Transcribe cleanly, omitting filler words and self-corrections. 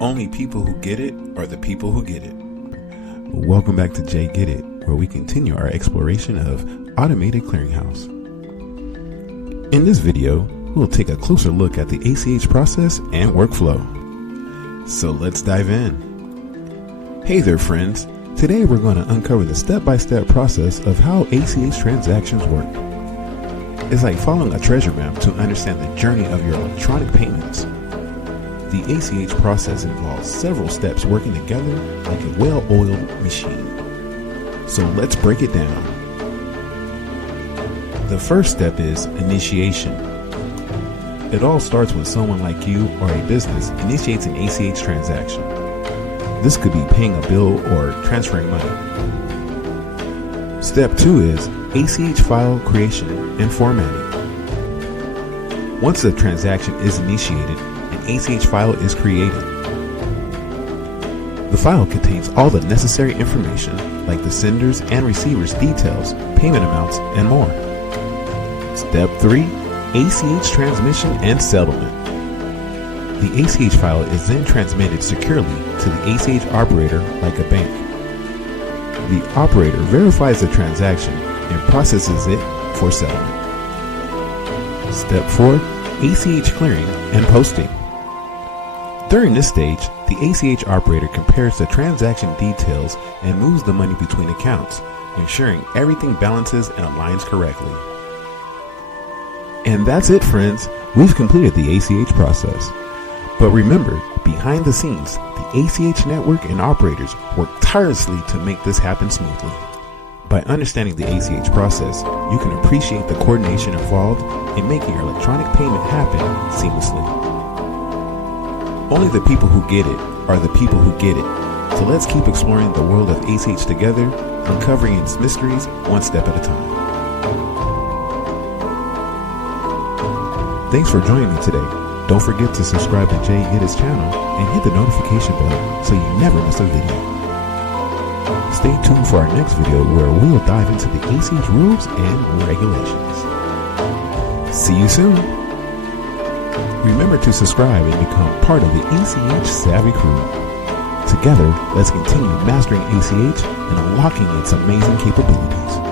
Only people who get it are the people who get it. Welcome back to Jay Get It, where we continue our exploration of automated clearinghouse. In this video, we'll take a closer look at the ACH process and workflow. So let's dive in. Hey there, friends. Today we're going to uncover the step-by-step process of how ACH transactions work. It's like following a treasure map to understand the journey of your electronic payments. The ACH process involves several steps working together like a well-oiled machine. So let's break it down. The first step is initiation. It all starts when someone like you or a business initiates an ACH transaction. This could be paying a bill or transferring money. Step 2 is ACH file creation and formatting. Once the transaction is initiated, an ACH file is created. The file contains all the necessary information like the sender's and receiver's details, payment amounts, and more. Step 3, ACH transmission and settlement. The ACH file is then transmitted securely to the ACH operator like a bank. The operator verifies the transaction and processes it for settlement. Step 4, ACH clearing and posting. During this stage, the ACH operator compares the transaction details and moves the money between accounts, ensuring everything balances and aligns correctly. And that's it, friends. We've completed the ACH process. But remember, behind the scenes, the ACH network and operators work tirelessly to make this happen smoothly. By understanding the ACH process, you can appreciate the coordination involved in making your electronic payment happen seamlessly. Only the people who get it are the people who get it. So let's keep exploring the world of ACH together, uncovering its mysteries one step at a time. Thanks for joining me today. Don't forget to subscribe to Jay Get It's channel and hit the notification bell so you never miss a video. Stay tuned for our next video where we'll dive into the ACH rules and regulations. See you soon. Remember to subscribe and become part of the ACH Savvy crew. Together, let's continue mastering ACH and unlocking its amazing capabilities.